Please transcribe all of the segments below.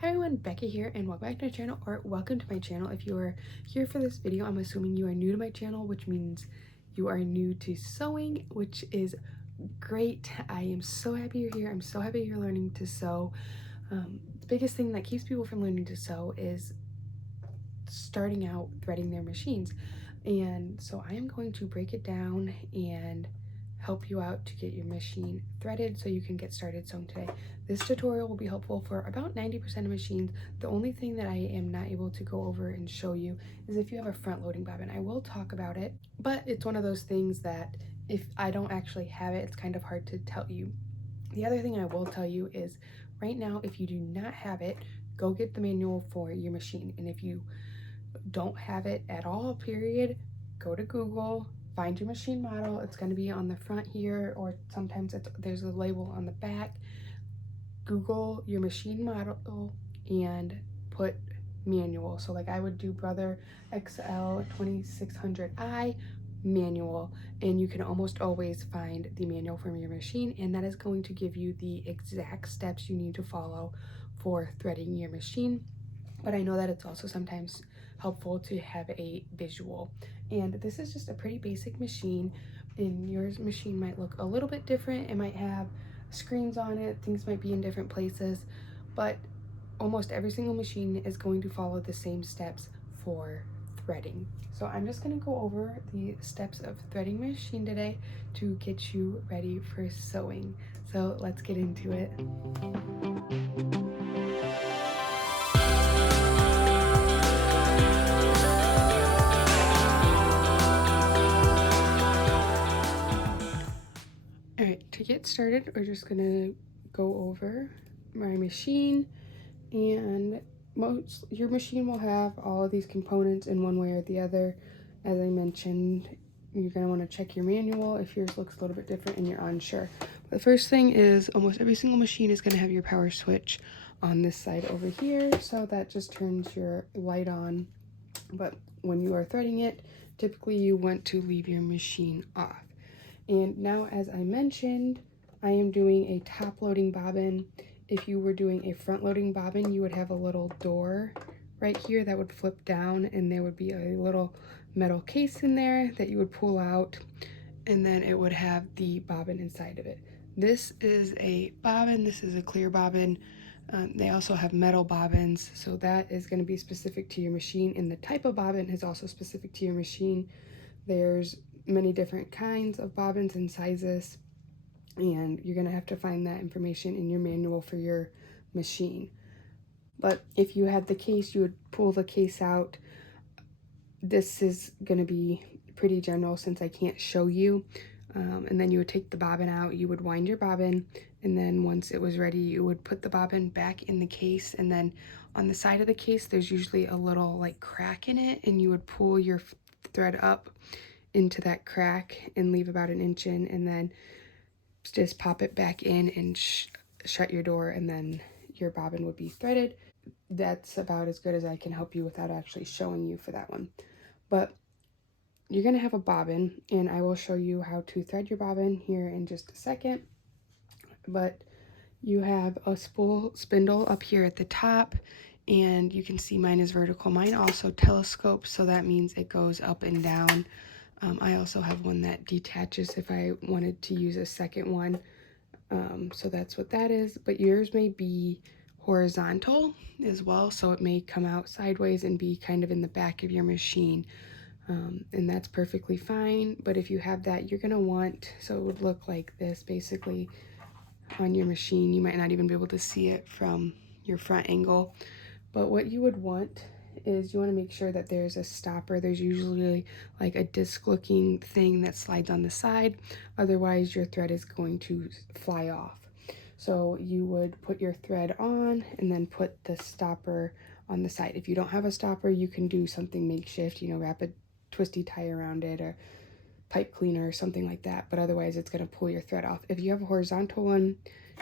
Hi everyone, Becca here and welcome back to my channel, or welcome to my channel. If you are here for this video, I'm assuming you are new to my channel, which means you are new to sewing, which is great. I am so happy you're here. I'm so happy you're learning to sew. The biggest thing that keeps people from learning to sew is starting out threading their machines. And so I am going to break it down and help you out to get your machine threaded so you can get started sewing today. This tutorial will be helpful for about 90% of machines. The only thing that I am not able to go over and show you is if you have a front loading bobbin. I will talk about it, but it's one of those things that if I don't actually have it, it's kind of hard to tell you. The other thing I will tell you is right now, if you do not have it, go get the manual for your machine. And if you don't have it at all, period, go to Google, find your machine model. It's going to be on the front here, or sometimes there's a label on the back. Google your machine model and put manual. So like I would do Brother XL 2600i manual, and you can almost always find the manual from your machine, and that is going to give you the exact steps you need to follow for threading your machine. But I know that it's also sometimes helpful to have a visual. And this is just a pretty basic machine, and yours machine might look a little bit different. It might have screens on it, things might be in different places, but almost every single machine is going to follow the same steps for threading. So I'm just going to go over the steps of threading my machine today to get you ready for sewing. So let's get into it. Alright, to get started, we're just gonna go over my machine, and your machine will have all of these components in one way or the other. As I mentioned, you're gonna want to check your manual if yours looks a little bit different and you're unsure. But the first thing is almost every single machine is gonna have your power switch on this side over here, so that just turns your light on. But when you are threading it, typically you want to leave your machine off. And now, as I mentioned, I am doing a top loading bobbin. If you were doing a front loading bobbin, you would have a little door right here that would flip down, and there would be a little metal case in there that you would pull out, and then it would have the bobbin inside of it. This is a bobbin. This is a clear bobbin. They also have metal bobbins, so that is going to be specific to your machine, and the type of bobbin is also specific to your machine. There's many different kinds of bobbins and sizes, and you're going to have to find that information in your manual for your machine. But if you had the case, you would pull the case out. This is going to be pretty general since I can't show you. And then you would take the bobbin out, you would wind your bobbin, and then once it was ready, you would put the bobbin back in the case, and then on the side of the case, there's usually a little like crack in it, and you would pull your thread up into that crack and leave about an inch in, and then just pop it back in and shut your door, and then your bobbin would be threaded. That's about as good as I can help you without actually showing you for that one. But you're going to have a bobbin, and I will show you how to thread your bobbin here in just a second. But you have a spool spindle up here at the top, and you can see mine is vertical. Mine also telescopes, so that means it goes up and down. I also have one that detaches if I wanted to use a second one. So that's what that is. But yours may be horizontal as well, so it may come out sideways and be kind of in the back of your machine. And that's perfectly fine. But if you have that, you're going to want, so it would look like this basically on your machine. You might not even be able to see it from your front angle. But what you would want is you want to make sure that there's a stopper. There's usually like a disc looking thing that slides on the side. Otherwise your thread is going to fly off. So you would put your thread on and then put the stopper on the side. If you don't have a stopper, you can do something makeshift, wrap a twisty tie around it or pipe cleaner or something like that, but otherwise it's going to pull your thread off. If you have a horizontal one,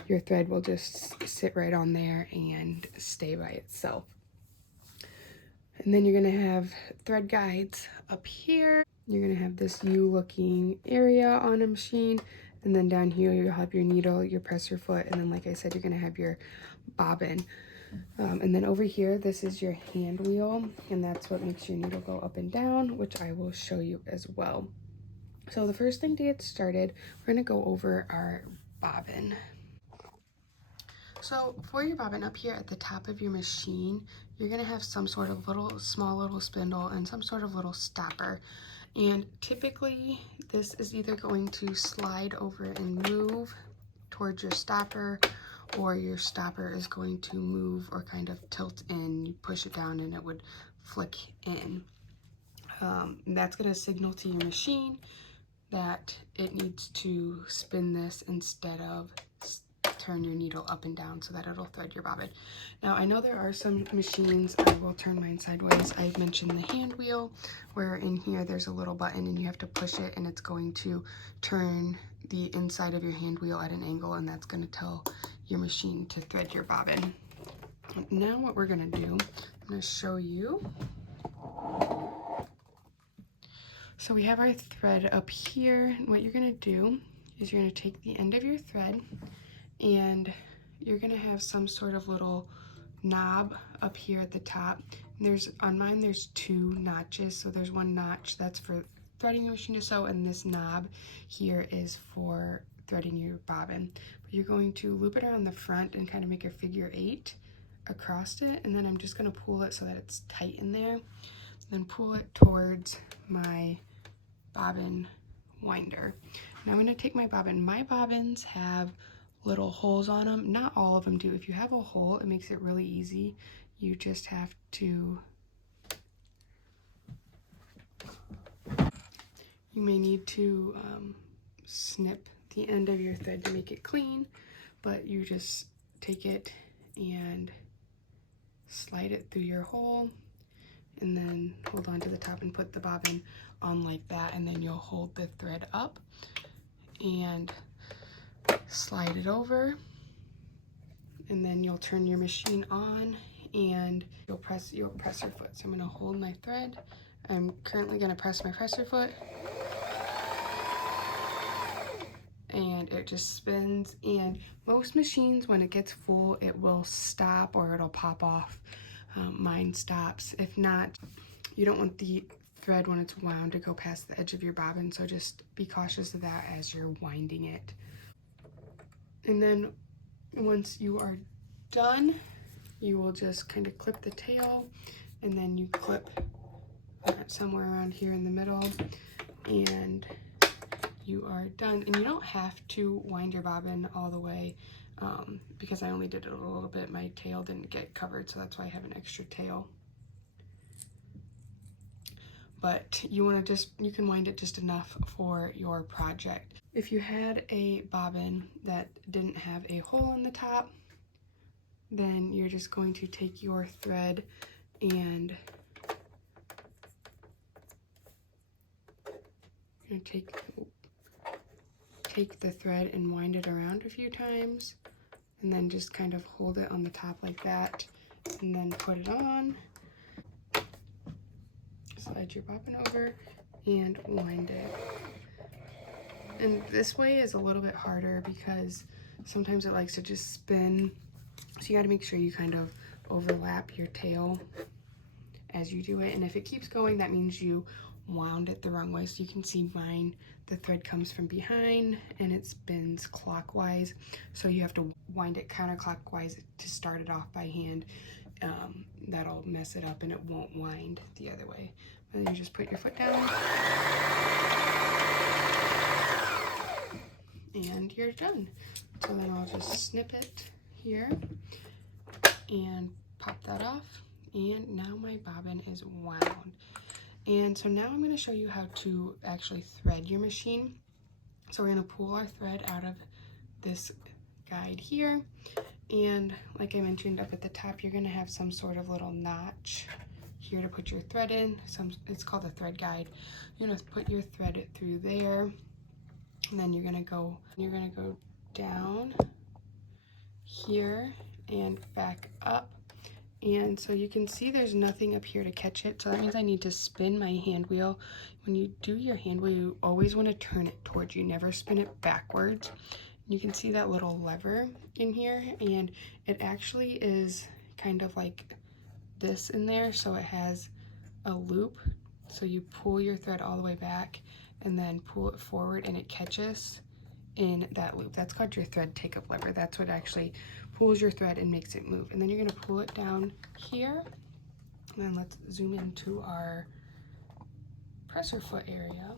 your thread will just sit right on there and stay by itself. And then you're going to have thread guides up here. You're going to have this U looking area on a machine, And then down here you'll have your needle, your presser foot, and then like I said, you're gonna have your bobbin. And then over here, this is your hand wheel, and that's what makes your needle go up and down, which I will show you as well. So the first thing to get started, we're gonna go over our bobbin. So for your bobbin, up here at the top of your machine, you're gonna have some sort of small little spindle and some sort of little stopper. And typically this is either going to slide over and move towards your stopper, or your stopper is going to move or kind of tilt in. You push it down and it would flick in. And that's gonna signal to your machine that it needs to spin this instead of turn your needle up and down so that it'll thread your bobbin. Now I know there are some machines, I will turn mine sideways. I mentioned the hand wheel, where in here there's a little button and you have to push it and it's going to turn the inside of your hand wheel at an angle, and that's going to tell your machine to thread your bobbin. Now what we're going to do, I'm going to show you. So we have our thread up here. What you're going to do is you're going to take the end of your thread, and you're gonna have some sort of little knob up here at the top. On mine there's 2 notches, so there's one notch that's for threading your machine to sew, and this knob here is for threading your bobbin. But you're going to loop it around the front and kind of make a figure 8 across it, and then I'm just gonna pull it so that it's tight in there, then pull it towards my bobbin winder. Now I'm gonna take my bobbin. My bobbins have little holes on them. Not all of them do. If you have a hole, it makes it really easy. You just have to, you may need to snip the end of your thread to make it clean, but you just take it and slide it through your hole, and then hold on to the top and put the bobbin on like that, and then you'll hold the thread up and slide it over, and then you'll turn your machine on and you'll press your presser foot. So I'm going to hold my thread. I'm currently going to press my presser foot, and it just spins. And most machines, when it gets full, it will stop or it'll pop off. Mine stops. If not, you don't want the thread when it's wound to go past the edge of your bobbin, so just be cautious of that as you're winding it. And then once you are done, you will just kind of clip the tail, and then you clip somewhere around here in the middle, and you are done. And you don't have to wind your bobbin all the way, because I only did it a little bit. My tail didn't get covered, so that's why I have an extra tail. But you can wind it just enough for your project. If you had a bobbin that didn't have a hole in the top, then you're just going to take your thread and take the thread and wind it around a few times, and then just kind of hold it on the top like that, and then put it on, slide your bobbin over, and wind it. And this way is a little bit harder because sometimes it likes to just spin, so you got to make sure you kind of overlap your tail as you do it. And if it keeps going, that means you wound it the wrong way. So you can see mine, the thread comes from behind and it spins clockwise, so you have to wind it counterclockwise to start it off by hand. That'll mess it up and it won't wind the other way. And then you just put your foot down and you're done. So then I'll just snip it here and pop that off, and now my bobbin is wound. And so now I'm going to show you how to actually thread your machine. So we're going to pull our thread out of this guide here, and like I mentioned, up at the top you're going to have some sort of little notch here to put your thread in. It's called a thread guide. You're going to put your thread through there, and then you're going to go down here and back up, And so you can see there's nothing up here to catch it. So that means I need to spin my hand wheel. When you do your hand wheel, you always want to turn it towards you, never spin it backwards. You can see that little lever in here, and it actually is kind of like this in there. So it has a loop. So you pull your thread all the way back and then pull it forward and it catches in that loop. That's called your thread take-up lever. That's what actually pulls your thread and makes it move. And then you're going to pull it down here. And then let's zoom into our presser foot area.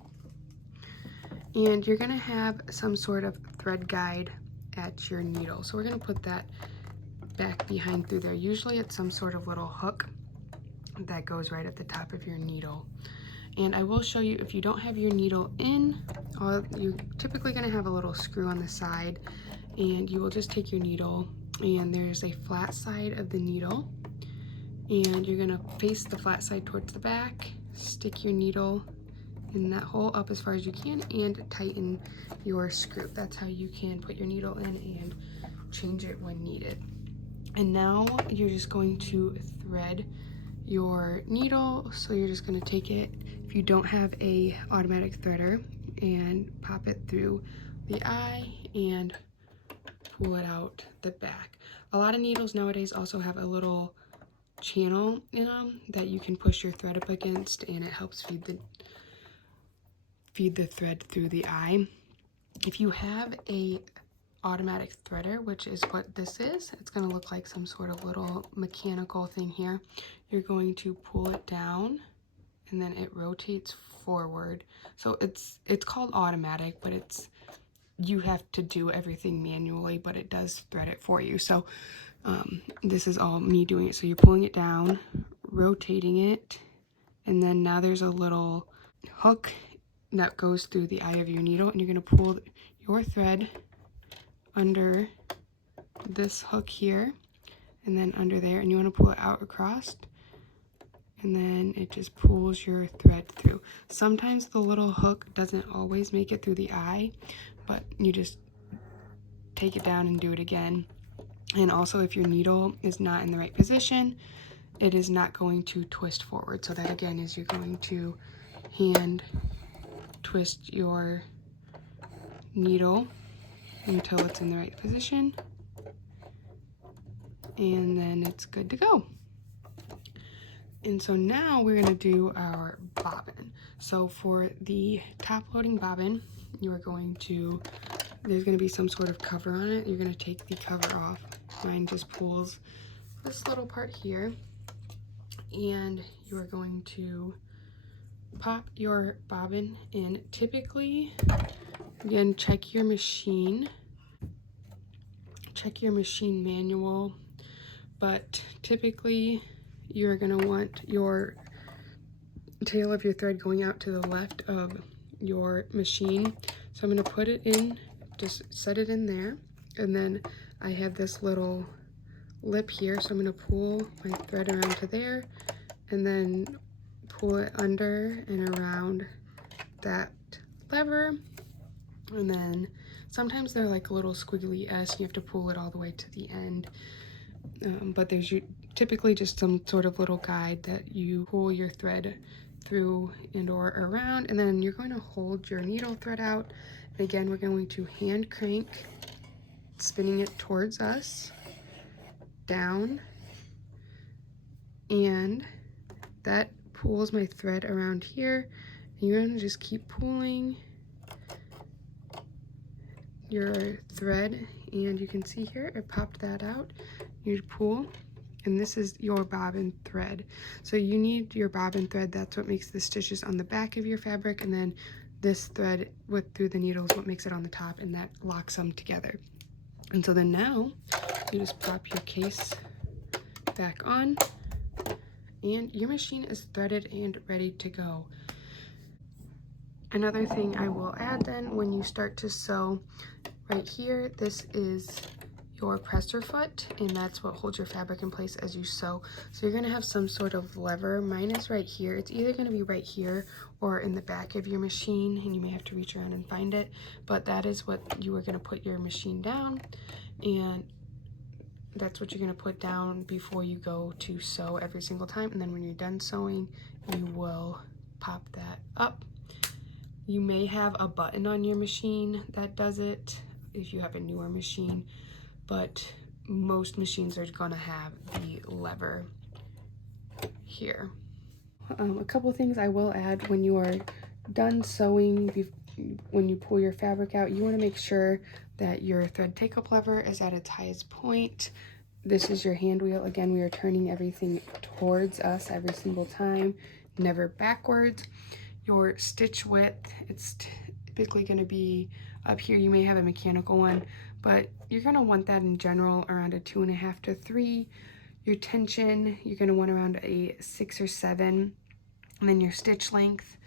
And you're going to have some sort of thread guide at your needle. So we're going to put that back behind through there. Usually it's some sort of little hook that goes right at the top of your needle. And I will show you, if you don't have your needle in, you're typically going to have a little screw on the side, and you will just take your needle, and there's a flat side of the needle, and you're going to face the flat side towards the back, stick your needle in that hole up as far as you can, and tighten your screw. That's how you can put your needle in and change it when needed. And now you're just going to thread your needle. So you're just going to take it, if you don't have a automatic threader, and pop it through the eye and pull it out the back. A lot of needles nowadays also have a little channel in them that you can push your thread up against, and it helps feed the thread through the eye. If you have a automatic threader, which is what this is, it's going to look like some sort of little mechanical thing here. You're going to pull it down, and then it rotates forward. So it's called automatic, but you have to do everything manually, but it does thread it for you. So this is all me doing it. So you're pulling it down, rotating it, and then now there's a little hook that goes through the eye of your needle, and you're going to pull your thread under this hook here, and then under there, and you want to pull it out across, and then it just pulls your thread through. Sometimes the little hook doesn't always make it through the eye, but you just take it down and do it again. And also, if your needle is not in the right position, it is not going to twist forward. So that again is, you're going to hand twist your needle until it's in the right position, and then it's good to go. And so now we're going to do our bobbin. So for the top loading bobbin, you are going to, there's going to be some sort of cover on it. You're going to take the cover off. Mine just pulls this little part here, and you are going to pop your bobbin in. Typically, again, check your machine manual, but typically you're going to want your tail of your thread going out to the left of your machine. So I'm going to put it in, just set it in there, and then I have this little lip here, so I'm going to pull my thread around to there, and then pull it under and around that lever. And then sometimes they're like a little squiggly S, you have to pull it all the way to the end. But there's typically just some sort of little guide that you pull your thread through and or around, and then you're going to hold your needle thread out. And again, we're going to hand crank, spinning it towards us, down, and that pulls my thread around here. And you're going to just keep pulling your thread, and you can see here it popped that out. You pull, and this is your bobbin thread. So you need your bobbin thread. That's what makes the stitches on the back of your fabric, and then this thread through the needle is what makes it on the top, and that locks them together. And so then now you just pop your case back on, and your machine is threaded and ready to go. Another thing I will add then, when you start to sew, right here, this is your presser foot, and that's what holds your fabric in place as you sew. So you're going to have some sort of lever. Mine is right here. It's either going to be right here or in the back of your machine, and you may have to reach around and find it, but that is what you are going to put your machine down, and that's what you're going to put down before you go to sew every single time. And then when you're done sewing, you will pop that up. You may have a button on your machine that does it if you have a newer machine, but most machines are going to have the lever here. A couple things I will add: when you are done sewing, when you pull your fabric out, you want to make sure that your thread take-up lever is at its highest point. This is your hand wheel. Again, we are turning everything towards us every single time, never backwards. Your stitch width, it's typically going to be up here. You may have a mechanical one, but you're going to want that in general around a 2.5 to 3. Your tension, you're going to want around a 6 or 7. And then your stitch length,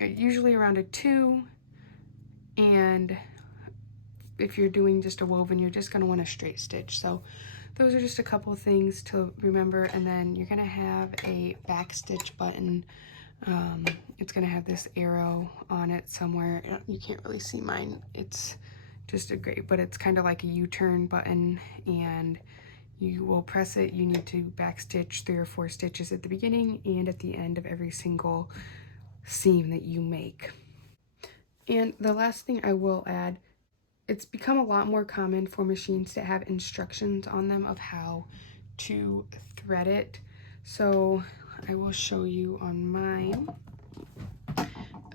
usually around a 2. And if you're doing just a woven, you're just going to want a straight stitch. So those are just a couple of things to remember. And then you're going to have a back stitch button. It's going to have this arrow on it somewhere. You can't really see mine. It's just a gray, but it's kind of like a U-turn button, and you will press it. You need to back stitch 3 or 4 stitches at the beginning and at the end of every single seam that you make. And the last thing I will add, it's become a lot more common for machines to have instructions on them of how to thread it. So I will show you on mine.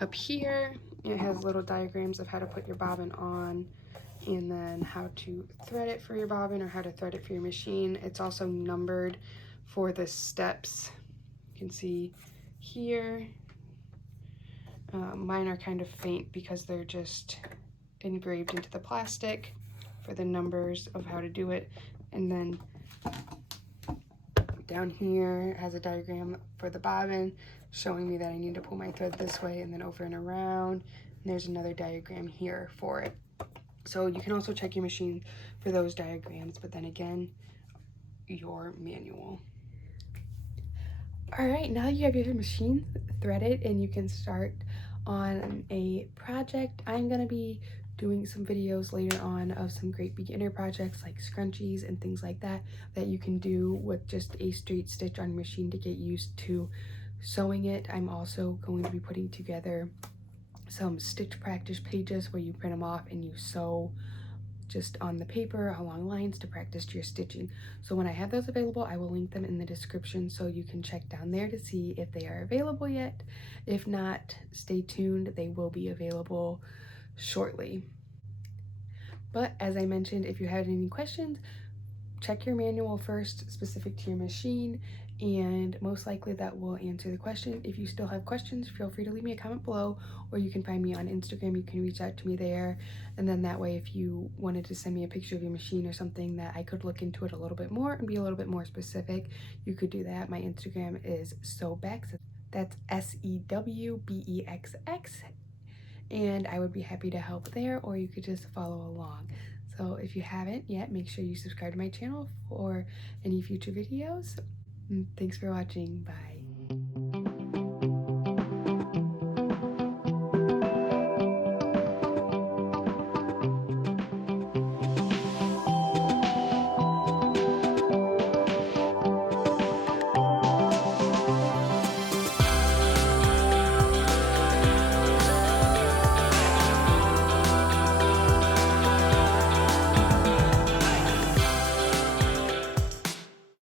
Up here, it has little diagrams of how to put your bobbin on, and then how to thread it for your bobbin or how to thread it for your machine. It's also numbered for the steps. You can see here. Mine are kind of faint because they're just engraved into the plastic for the numbers of how to do it. And then down here it has a diagram for the bobbin showing me that I need to pull my thread this way and then over and around. And there's another diagram here for it. So you can also check your machine for those diagrams, but then again, your manual. All right, now you have your machine threaded and you can start on a project. I'm gonna be doing some videos later on of some great beginner projects like scrunchies and things like that that you can do with just a straight stitch on your machine to get used to sewing it. I'm also going to be putting together some stitch practice pages where you print them off and you sew just on the paper along lines to practice your stitching. So when I have those available, I will link them in the description so you can check down there to see if they are available yet. If not, stay tuned. They will be available shortly. But as I mentioned, if you had any questions, check your manual first specific to your machine, and most likely that will answer the question. If you still have questions, feel free to leave me a comment below, or you can find me on Instagram. You can reach out to me there, and then that way if you wanted to send me a picture of your machine or something that I could look into it a little bit more and be a little bit more specific, you could do that. My Instagram is Sewbex. That's SEWBEXX, and I would be happy to help there, or you could just follow along. So if you haven't yet, make sure you subscribe to my channel for any future videos. Thanks for watching. Bye.